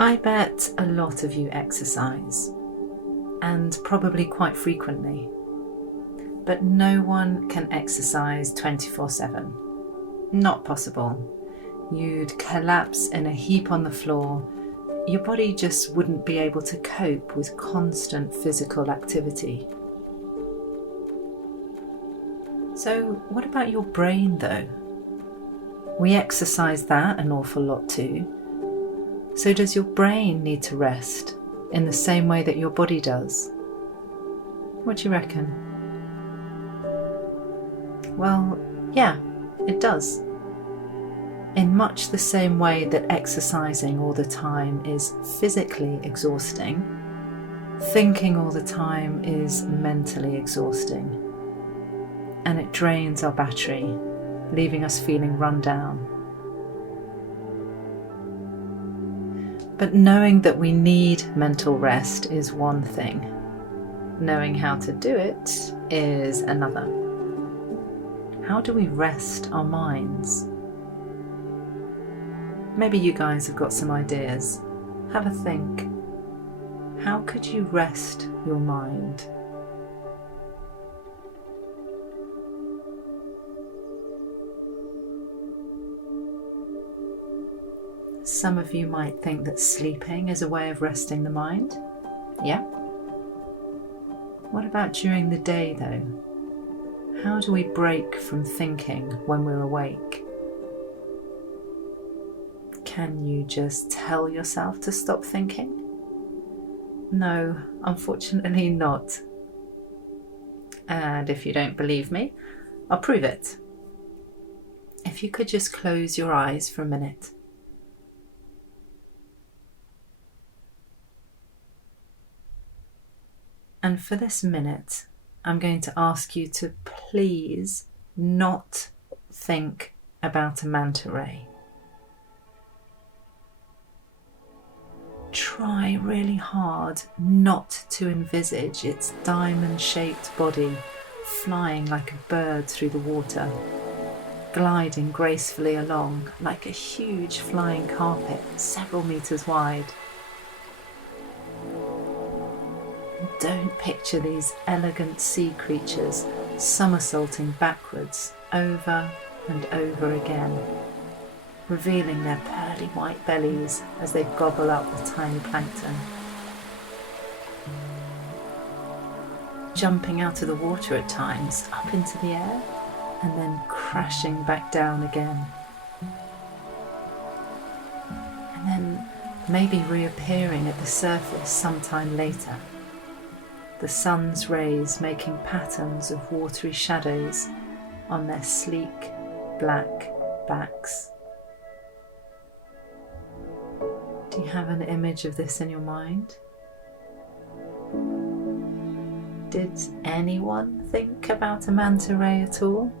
I bet a lot of you exercise, and probably quite frequently, but no one can exercise 24/7. Not possible. You'd collapse in a heap on the floor. Your body just wouldn't be able to cope with constant physical activity. So what about your brain though? We exercise that an awful lot too. So does your brain need to rest in the same way that your body does? What do you reckon? Well, yeah, it does. In much the same way that exercising all the time is physically exhausting, thinking all the time is mentally exhausting, and it drains our battery, leaving us feeling run down. But knowing that we need mental rest is one thing. Knowing how to do it is another. How do we rest our minds? Maybe you guys have got some ideas. Have a think. How could you rest your mind? Some of you might think that sleeping is a way of resting the mind. Yeah? What about during the day though? How do we break from thinking when we're awake? Can you just tell yourself to stop thinking? No, unfortunately not. And if you don't believe me, I'll prove it. If you could just close your eyes for a minute. And for this minute, I'm going to ask you to please not think about a manta ray. Try really hard not to envisage its diamond-shaped body flying like a bird through the water, gliding gracefully along like a huge flying carpet several meters wide. Don't picture these elegant sea creatures somersaulting backwards over and over again, revealing their pearly white bellies as they gobble up the tiny plankton. Jumping out of the water at times, up into the air, and then crashing back down again. And then maybe reappearing at the surface sometime later. The sun's rays making patterns of watery shadows on their sleek, black backs. Do you have an image of this in your mind? Did anyone think about a manta ray at all?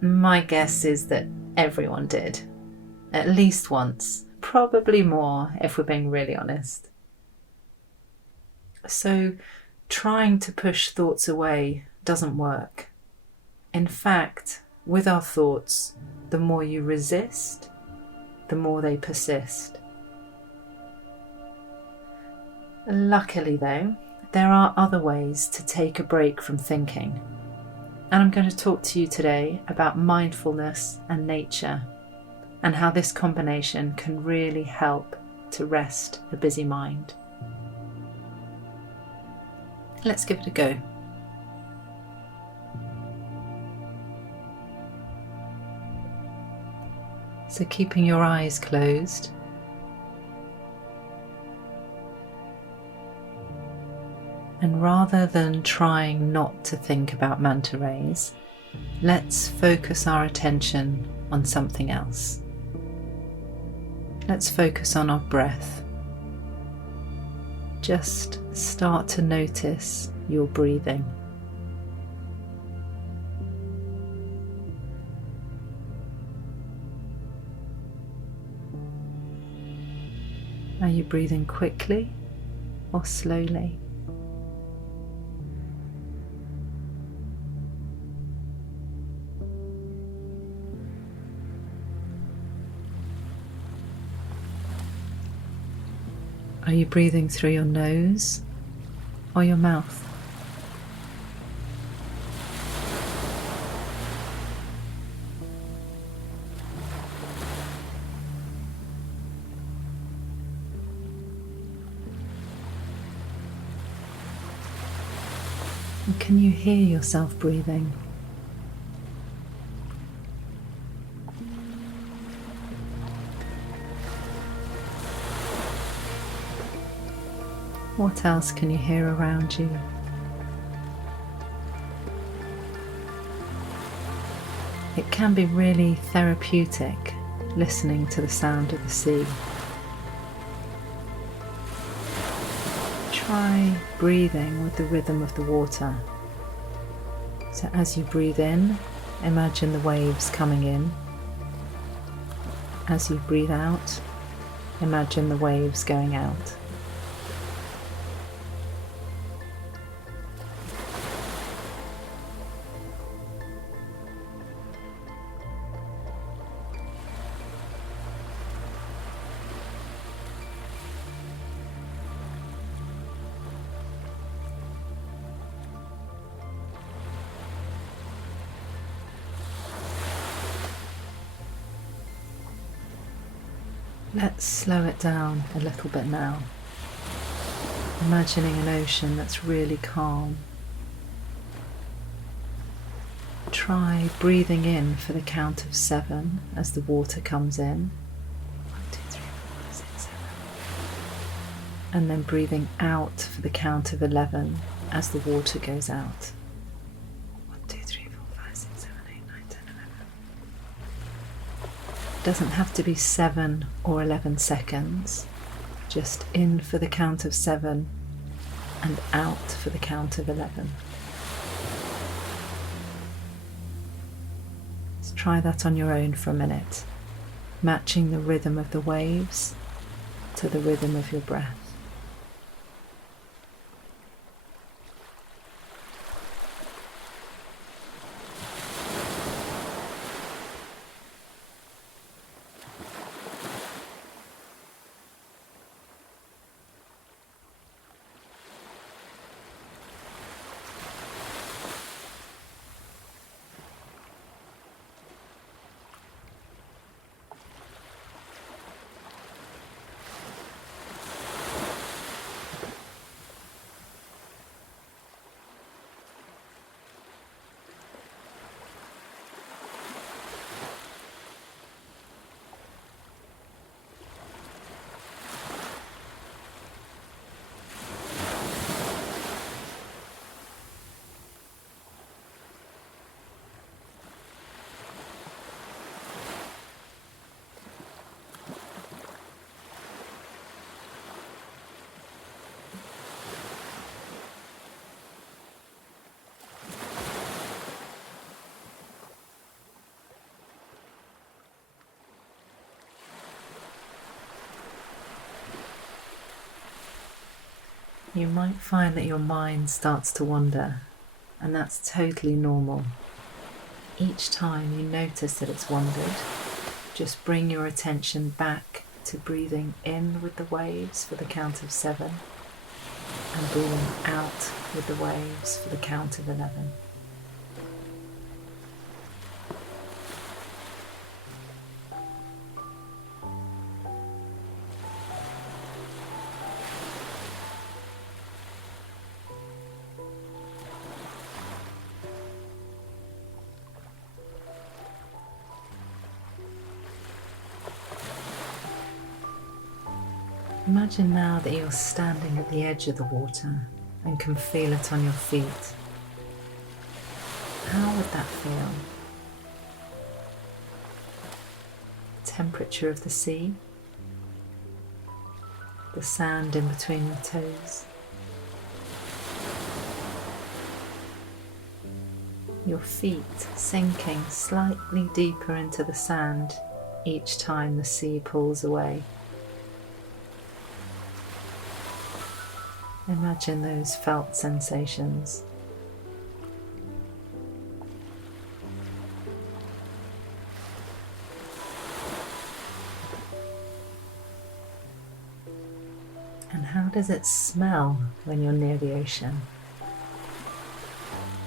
My guess is that everyone did. At least once, probably more if we're being really honest. So, trying to push thoughts away doesn't work. In fact, with our thoughts, the more you resist, the more they persist. Luckily though, there are other ways to take a break from thinking. And I'm going to talk to you today about mindfulness and nature, and how this combination can really help to rest a busy mind. Let's give it a go. So keeping your eyes closed, and rather than trying not to think about manta rays, let's focus our attention on something else. Let's focus on our breath. Just start to notice your breathing. Are you breathing quickly or slowly? Are you breathing through your nose or your mouth? And can you hear yourself breathing? What else can you hear around you? It can be really therapeutic listening to the sound of the sea. Try breathing with the rhythm of the water. So as you breathe in, imagine the waves coming in. As you breathe out, imagine the waves going out. Let's slow it down a little bit now, imagining an ocean that's really calm. Try breathing in for the count of 7 as the water comes in. 1, 2, 3, 4, 5, 6, 7. And then breathing out for the count of 11 as the water goes out. 1, 2, 3, 4, 5, 6, 7, 8, 9, 10, 11. Doesn't have to be 7 or 11 seconds, just in for the count of 7 and out for the count of 11. Let's try that on your own for a minute, matching the rhythm of the waves to the rhythm of your breath. You might find that your mind starts to wander, and that's totally normal. Each time you notice that it's wandered, just bring your attention back to breathing in with the waves for the count of 7 and breathing out with the waves for the count of 11. Imagine now that you're standing at the edge of the water and can feel it on your feet. How would that feel? The temperature of the sea, the sand in between your toes, your feet sinking slightly deeper into the sand each time the sea pulls away. Imagine those felt sensations. does it smell when you're near the ocean?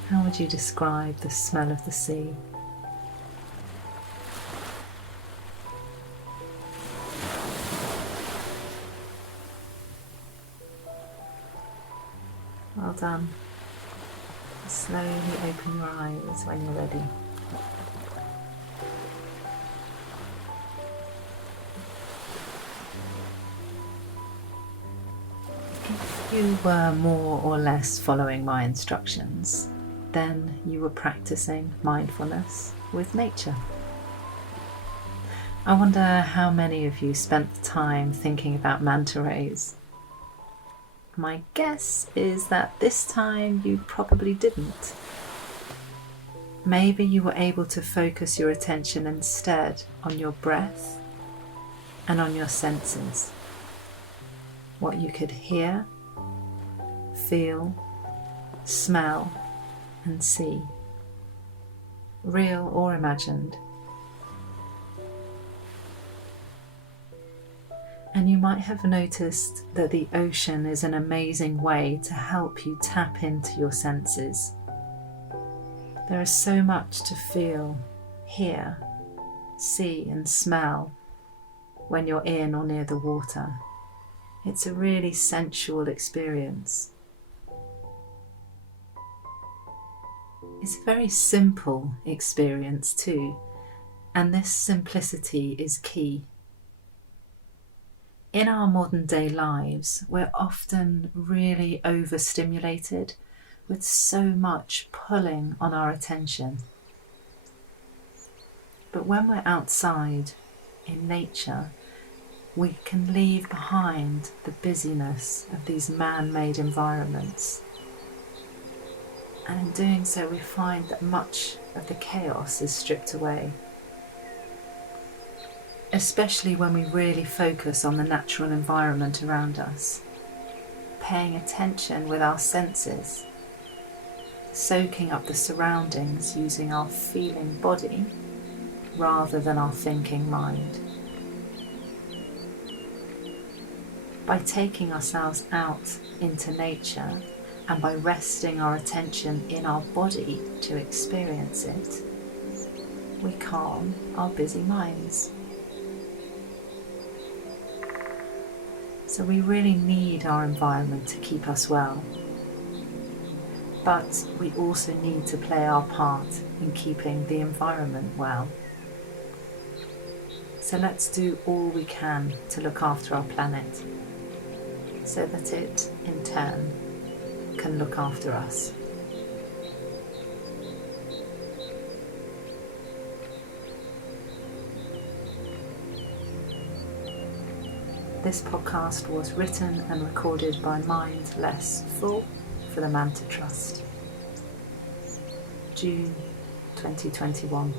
How would you describe the smell of the sea? Well done. Slowly open your eyes when you're ready. If you were more or less following my instructions, then you were practicing mindfulness with nature. I wonder how many of you spent the time thinking about manta rays. My guess is that this time you probably didn't. Maybe you were able to focus your attention instead on your breath and on your senses. What you could hear, feel, smell, and see, real or imagined. And you might have noticed that the ocean is an amazing way to help you tap into your senses. There is so much to feel, hear, see, and smell when you're in or near the water. It's a really sensual experience. It's a very simple experience too, and this simplicity is key. In our modern day lives, we're often really overstimulated with so much pulling on our attention. But when we're outside in nature, we can leave behind the busyness of these man-made environments. And in doing so, we find that much of the chaos is stripped away. Especially when we really focus on the natural environment around us, paying attention with our senses, soaking up the surroundings using our feeling body rather than our thinking mind. By taking ourselves out into nature and by resting our attention in our body to experience it, we calm our busy minds. So we really need our environment to keep us well. But we also need to play our part in keeping the environment well. So let's do all we can to look after our planet, so that it, in turn, can look after us. This podcast was written and recorded by Mindfulness for the Manta Trust. June 2021.